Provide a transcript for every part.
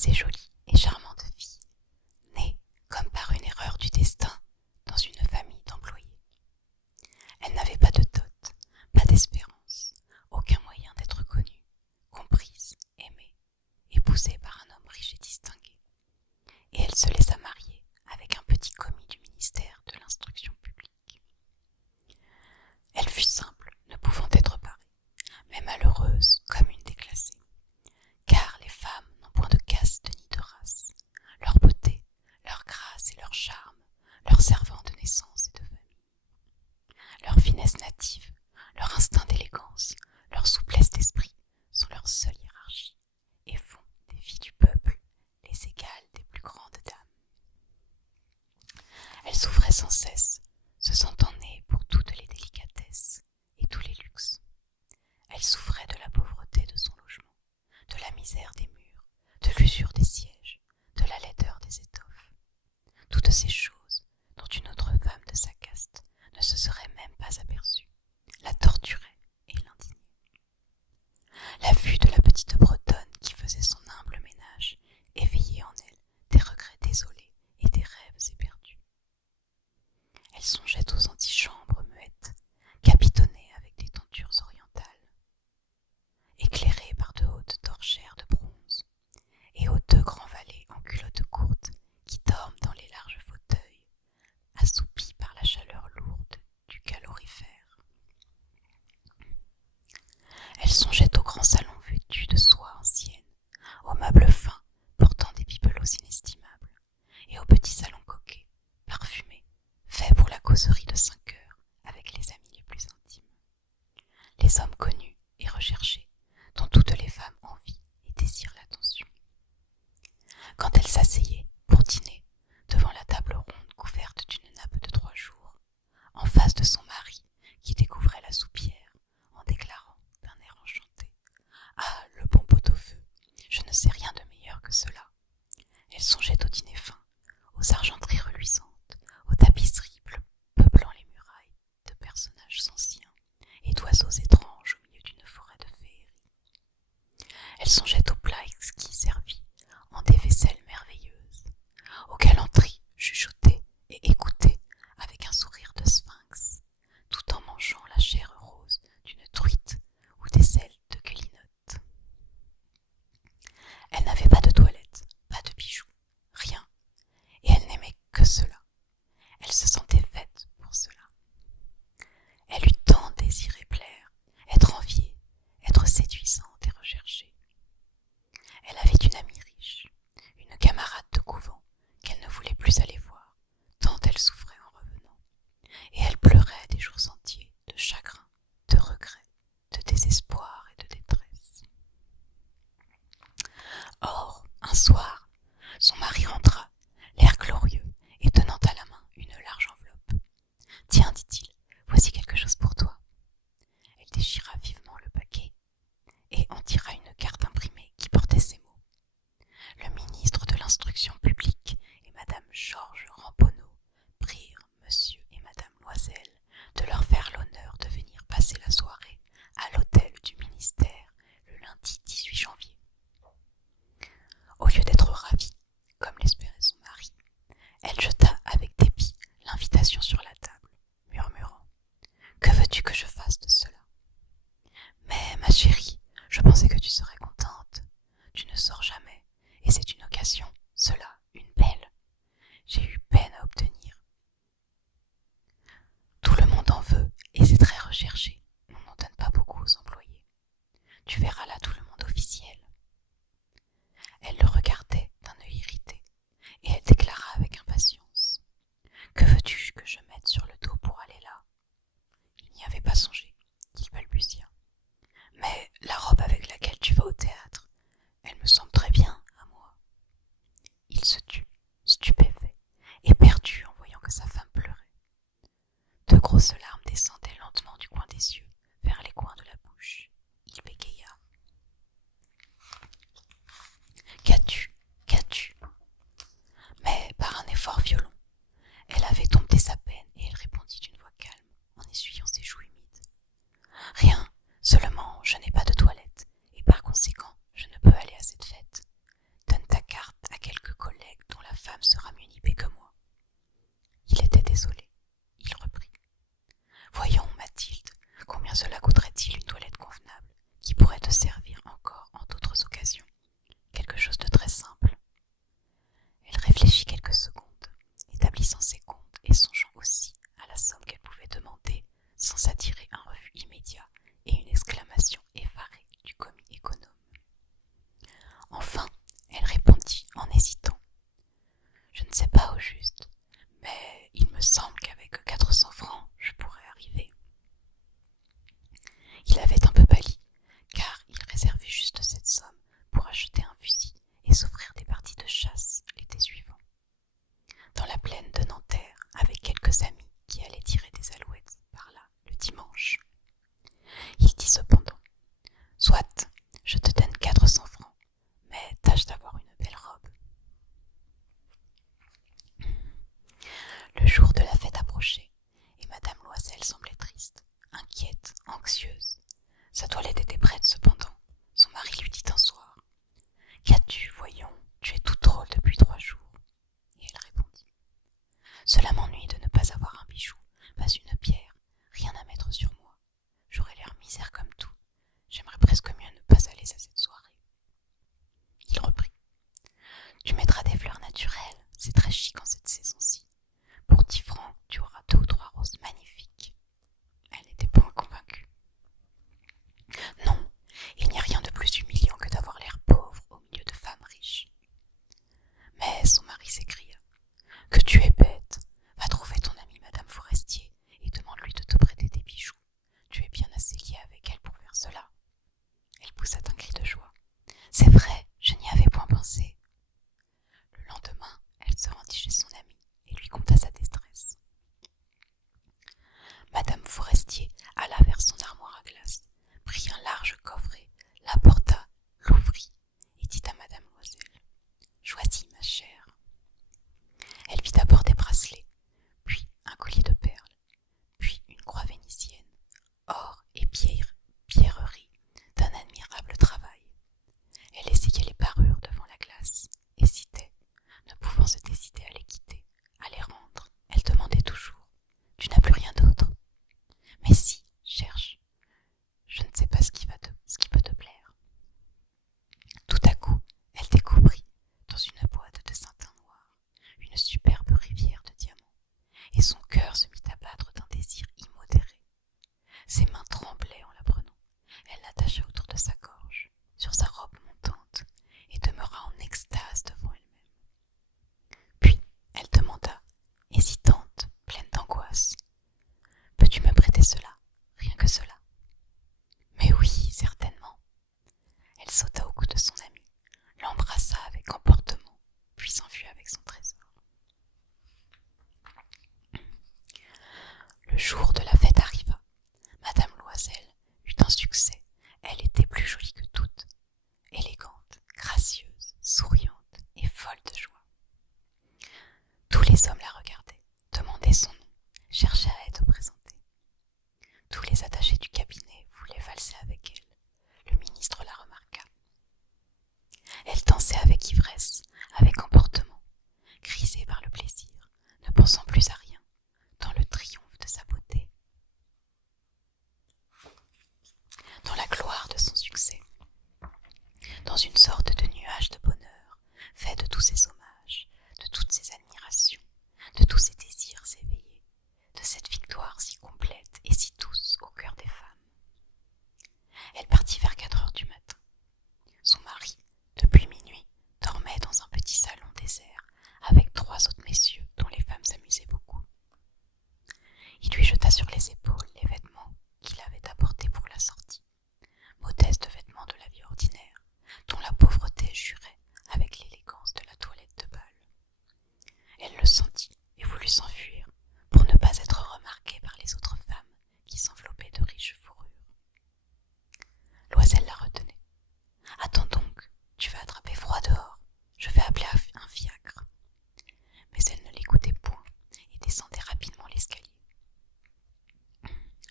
assez jolie et charmante fille, née, comme par une erreur du destin, dans une famille d'employés. Elle n'avait pas de dot, pas d'espérance, aucun moyen d'être connue, comprise, aimée, épousée par un homme riche et distingué. Et elle se laissa marier avec un petit commis du ministère de l'Instruction publique. Elle fut simple, ne pouvant être parée, mais malheureuse comme une déclassée. Car les femmes n'ont point de caste ni de race. Leur beauté, leur grâce et leur charme, leur servant de naissance et de famille. Leur finesse native, leur instinct d'élégance, leur souplesse d'esprit sont leur seule hiérarchie et font des filles du peuple les égales des plus grandes dames. Elle souffrait sans cesse, se sentant née pour toutes les délicatesses et tous les luxes. Elle souffrait de la pauvreté de son logement, de la misère des murs, de l'usure des sièges, de la laideur des étoffes. Toutes ces choses dont une autre femme de sa caste ne se serait même pas aperçue, la torturaient et l'indignaient. La vue de la petite Bretonne qui faisait son humble ménage éveillait en elle des regrets désolés et des rêves éperdus. Elle songeait aux antichambres muettes, capitonnées avec des tentures orientales, éclairées par de hautes torchères de bronze, et aux deux grands valets en culottes courtes qui dorment dans les larges fauteuils, assoupis par la chaleur lourde du calorifère. Elle songeait au grand salon vêtu de soie ancienne, aux meubles fins portant des bibelots inestimables, et au petit salon coquet, parfumé, fait pour la causerie de 5 heures avec les amis les plus intimes. Les hommes connus et recherchés, dont toutes les femmes envient et désirent l'attention. Quand elle s'asseyait pour dîner devant la table ronde couverte d'une nappe de 3 jours, en face de son mari qui découvrait la soupière en déclarant d'un air enchanté « Ah, le bon pot-au-feu, je ne sais rien de meilleur que cela !» Elle songeait au dîner fin, aux argenteries reluisantes, aux tapisseries peuplant les murailles de personnages anciens et d'oiseaux étranges au milieu d'une forêt de féerie. Elle songeait aux plats exquis servis en des vaisselles merveilleuses, aux galanteries chuchotées et écoutées avec un sourire de sphinx, tout en mangeant la chair rose d'une truite ou des ailes de glinotte. Elle n'avait pas de toilette, pas de bijoux, rien, et elle n'aimait que cela. Elle se sentait faite pour cela. Elle eut tant désiré plaire, être enviée, être séduisante et recherchée. Elle avait une amie riche, une camarade de couvent qu'elle ne voulait plus aller voir, tant elle souffrait en revenant, et elle pleurait des jours entiers de chagrin, de regret, de désespoir et de détresse. Or, un soir, son mari rentra, l'air glorieux, et tenant à la main une large enveloppe. « Tiens, dit-il, voici quelque chose pour toi. » Elle déchira vivement le paquet et en tira une carte imprimée qui portait ces mots. Le ministre de l'Instruction publique et Madame Georges Ramponneau prirent Monsieur et Madame Loisel de leur faire l'honneur de venir passer la soirée à l'hôtel du ministère le lundi 18 janvier. Au lieu d'être ravie, comme l'espérait son mari, elle jeta avec dépit l'invitation sur la table, murmurant « Que veux-tu que je fasse de cela ? Mais, ma chérie, je pensais que tu serais contente. Tu ne sors jamais, et c'est une occasion, cela, une belle. J'ai eu peine à obtenir. Tout le monde en veut, et c'est très recherché. On n'en donne pas beaucoup aux employés. Tu verras là tout le monde officiel. » Elle le regardait d'un œil irrité, et elle déclara avec impatience « Que veux-tu que je mette sur le dos pour aller là ?» Il n'y avait pas songé, il balbutia. « Mais la robe avec laquelle tu vas au théâtre, elle me semble très bien à moi. » Il se avec son trésor. Le jour de la fête arriva. Madame Loisel eut un succès. Elle était plus jolie que toutes, élégante, gracieuse, souriante et folle de joie. Tous les hommes la regardaient, demandaient son nom, cherchaient à être présentés. Tous les attachés du cabinet voulaient valser avec elle. Le ministre la remarqua. Elle dansait avec ivresse, avec emportement, grisée par le plaisir, ne pensant plus à rien, dans le triomphe de sa beauté, dans la gloire de son succès, dans une sorte de nuage de bonheur, fait de tous ses hommages, de toutes ses admirations, de tous ses désirs éveillés, de cette victoire si complète et si douce au cœur des femmes. Elle partit vers 4 heures du matin. Son mari, depuis minuit, dormait dans un petit salon désert, avec 3 autres messieurs dont les femmes s'amusaient beaucoup. Il lui jeta sur les épaules les vêtements qu'il avait apportés pour la sortie, modestes vêtements de la vie ordinaire, dont la pauvreté jurait avec l'élégance de la toilette de bal. Elle le sentit et voulut s'enfuir, pour ne pas être remarquée par les autres femmes qui s'enveloppaient de riches fourrures. Loisel la retenait. « Attends donc, tu vas attraper froid dehors, je vais appeler un fiacre. » Mais elle ne l'écoutait point et descendait rapidement l'escalier.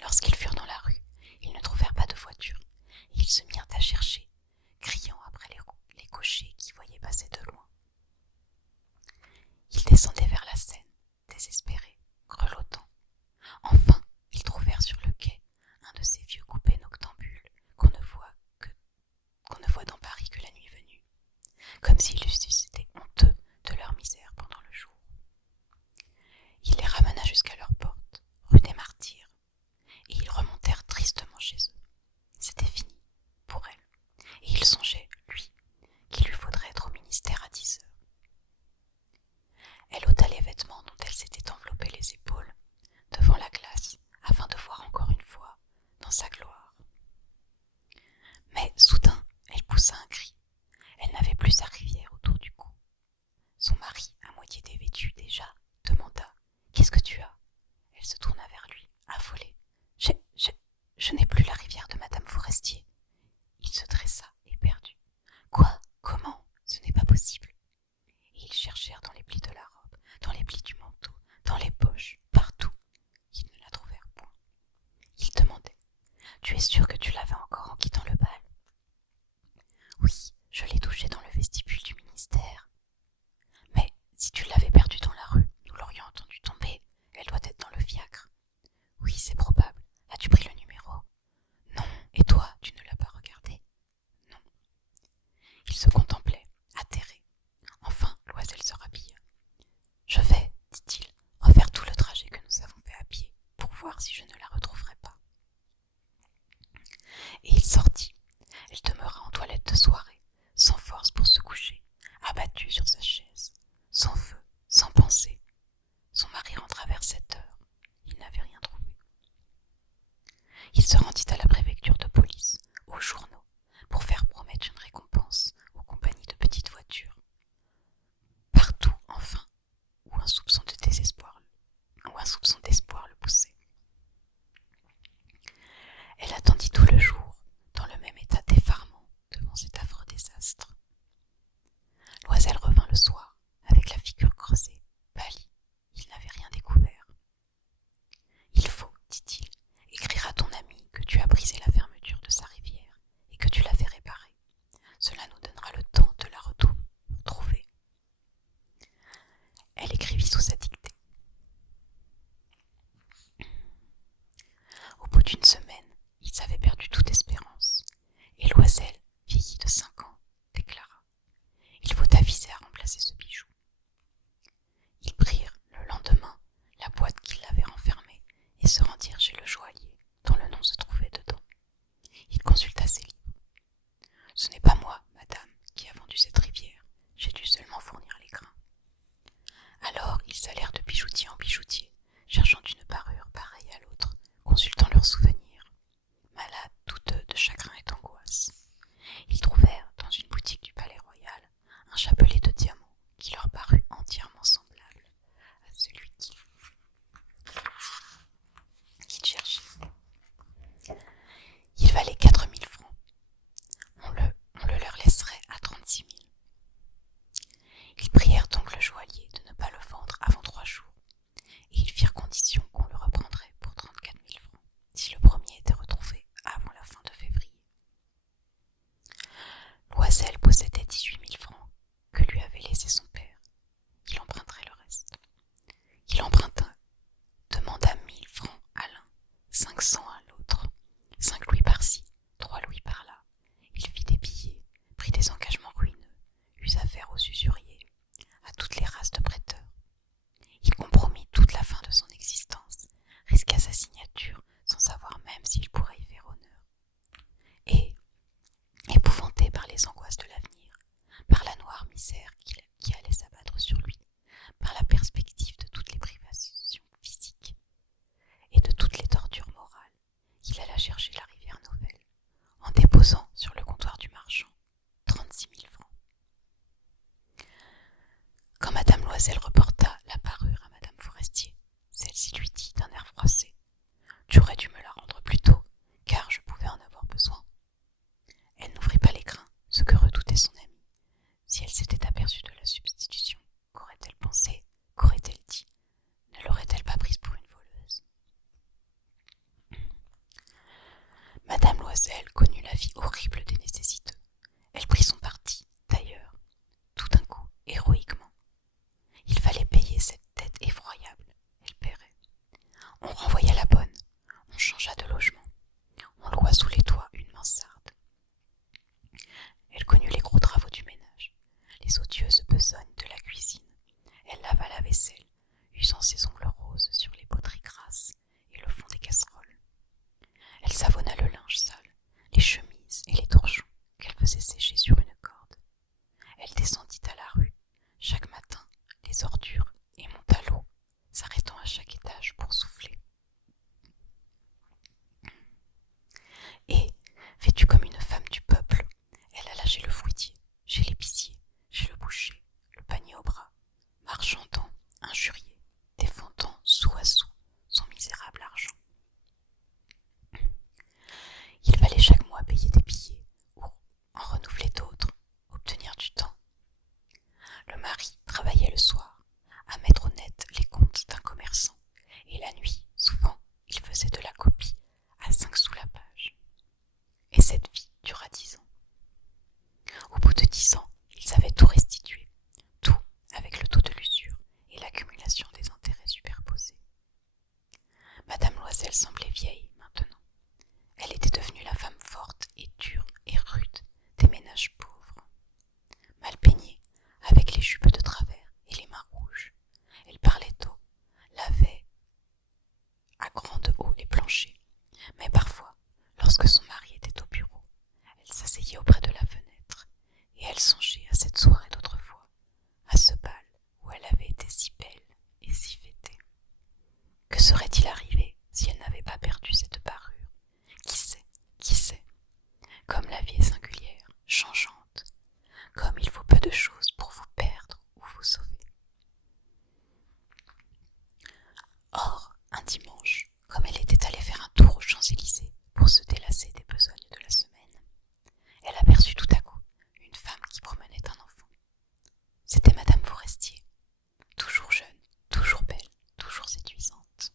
Lorsqu'ils furent dans la rue, ils ne trouvèrent pas de voiture et ils se mirent à chercher, criant après les cochers qui voyaient passer de loin. Ils descendaient vers la Seine, désespérés, grelottant. Enfin, ils trouvèrent sur le quai un de ces vieux coupés noctambules qu'on ne voit dans Paris que la nuit venue, comme s'ils eussent été honteux de leur misère pendant le jour. Il les ramena jusqu'à leur porte, rue des Martyrs, et ils remontèrent tristement chez eux. C'était fini, pour elle, et il songeait, lui, qu'il lui faudrait être au ministère à 10 heures. Elle ôta les vêtements dont elle s'était enveloppée les épaules, devant la glace, afin de voir encore une fois, dans sa gloire. Mais soudain, elle poussa un cri. Elle n'avait plus sa rivière autour du cou. Son mari, à moitié dévêtu déjà, demanda « Qu'est-ce que tu as ?» Elle se tourna vers lui, affolée. « Je n'ai plus la rivière de Madame Forestier. » Il se dressa, éperdu. « Quoi ? Comment ? Ce n'est pas possible. » Et ils cherchèrent dans les plis de la robe, dans les plis du manteau, dans les poches, partout. Ils ne la trouvèrent point. Ils demandaient « Tu es sûr que tu l'avais encore en quittant le bal ?»« Oui, je l'ai touchée dans le vestibule du ministère. »« Mais si tu l'avais perdue dans la rue, laissé son père. Il emprunterait le reste. Il emprunta, demanda 1000 francs à l'un, 500 à l'autre, 5 louis par-ci, 3 louis par-là. Il fit des billets, prit des engagements ruineux, eut affaire aux usuriers, à toutes les races de prêteurs. Il compromit toute la fin de son existence, risqua sa signature sans savoir même s'il pourrait y faire honneur. Et, épouvanté par les angoisses de l'avenir, par la noire misère qui allait s'abattre sur lui, par la perspective de toutes les privations physiques et de toutes les tortures morales, il alla chercher la rivière Nouvelle, en déposant sur le comptoir du marchand 36 000 francs. Quand Madame Loisel reporta la parure à Madame Forestier, celle-ci lui dit d'un air froissé: « Tu aurais dû me la rendre plus tôt, car je pouvais en avoir besoin. » Elle n'ouvrit pas les grains, ce que redoutait son amie. Si elle s'était aperçue de la substitution, qu'aurait-elle pensé? Qu'aurait-elle dit? Ne l'aurait-elle pas prise pour une voleuse? Madame Loisel connut la vie horrible des nécessiteux. Elle prit son parti, d'ailleurs, tout d'un coup, héroïquement. Il fallait payer cette dette effroyable. Elle paierait. On renvoya la bonne. On changea de logement. On loua sous les toits une mansarde. Elle connut les gros travaux du ménage, les odieuses besognes de la cuisine. Elle lava la vaisselle, usant ses ongles roses sur les poteries grasses et le fond des casseroles. Elle savonna le linge sale, les chemises et les torchons qu'elle faisait sécher sur une corde. Elle descendit à la rue, chaque matin, les ordures, et monta l'eau, s'arrêtant à chaque étage pour souffler. Et, vêtue comme une femme du peuple, elle alla chez le fruitier, chez l'épicier, chez le boucher, le panier au bras, marchandant, injurié, défendant sou à sou son misérable argent. Il fallait chaque mois payer des billets ou en renouveler d'autres, obtenir du temps. Le mari travaillait le soir à mettre au net les comptes d'un commerçant, et la nuit, souvent, il faisait de la copie à 5 sous la page. Et cette vie dura 10 ans. Au bout de 10 ans, ils avaient tout restitué, tout avec le taux de l'usure et l'accumulation des intérêts superposés. Madame Loisel semblait vieille maintenant. Elle était devenue la femme forte et dure et rude des ménages pauvres. Mal peignée, avec les jupes de travers et les mains rouges, elle parlait haut, lavait à grande eau les planchers, mais parfois, lorsque son mari était au bureau, elle s'asseyait auprès de la fenêtre, et elle songeait à cette soirée d'autrefois, à ce bal où elle avait été si belle et si fêtée. Que serait-il arrivé si elle n'avait pas perdu cette parure? Qui sait, qui sait? Comme la vie est singulière, changeante, comme il faut peu de choses pour vous perdre ou vous sauver. Or, un dimanche, comme elle était allée faire un tour aux Champs-Élysées pour se délasser des besognes de la semaine, elle aperçut tout à coup une femme qui promenait un enfant. C'était Madame Forestier, toujours jeune, toujours belle, toujours séduisante.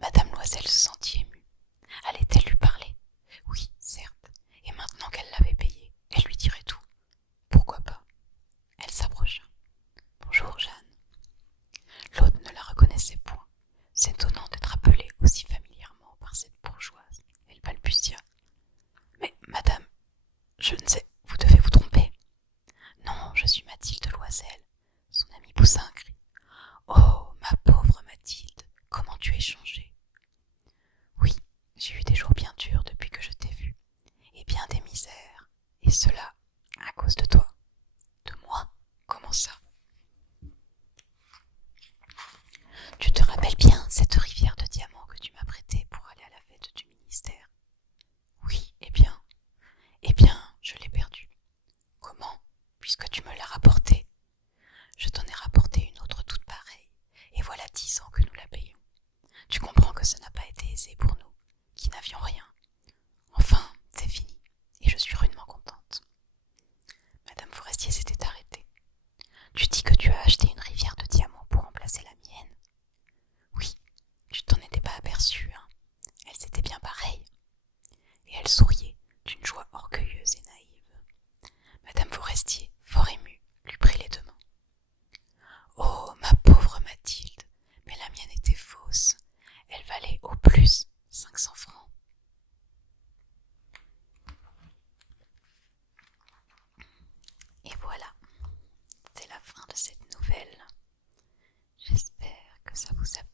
Madame Loisel se sentit émue. Allait-elle lui parler? Oui, certes, et maintenant qu'elle l'avait payé, elle lui dirait tout. Pourquoi pas? Elle s'approcha. Bonjour, Jeanne. L'autre ne la reconnaissait point, s'étonnant d'être appelée aussi familièrement par cette bourgeoise. Elle balbutia. Mais, madame, je ne sais, vous devez vous tromper. Non, je suis Madame ça vous a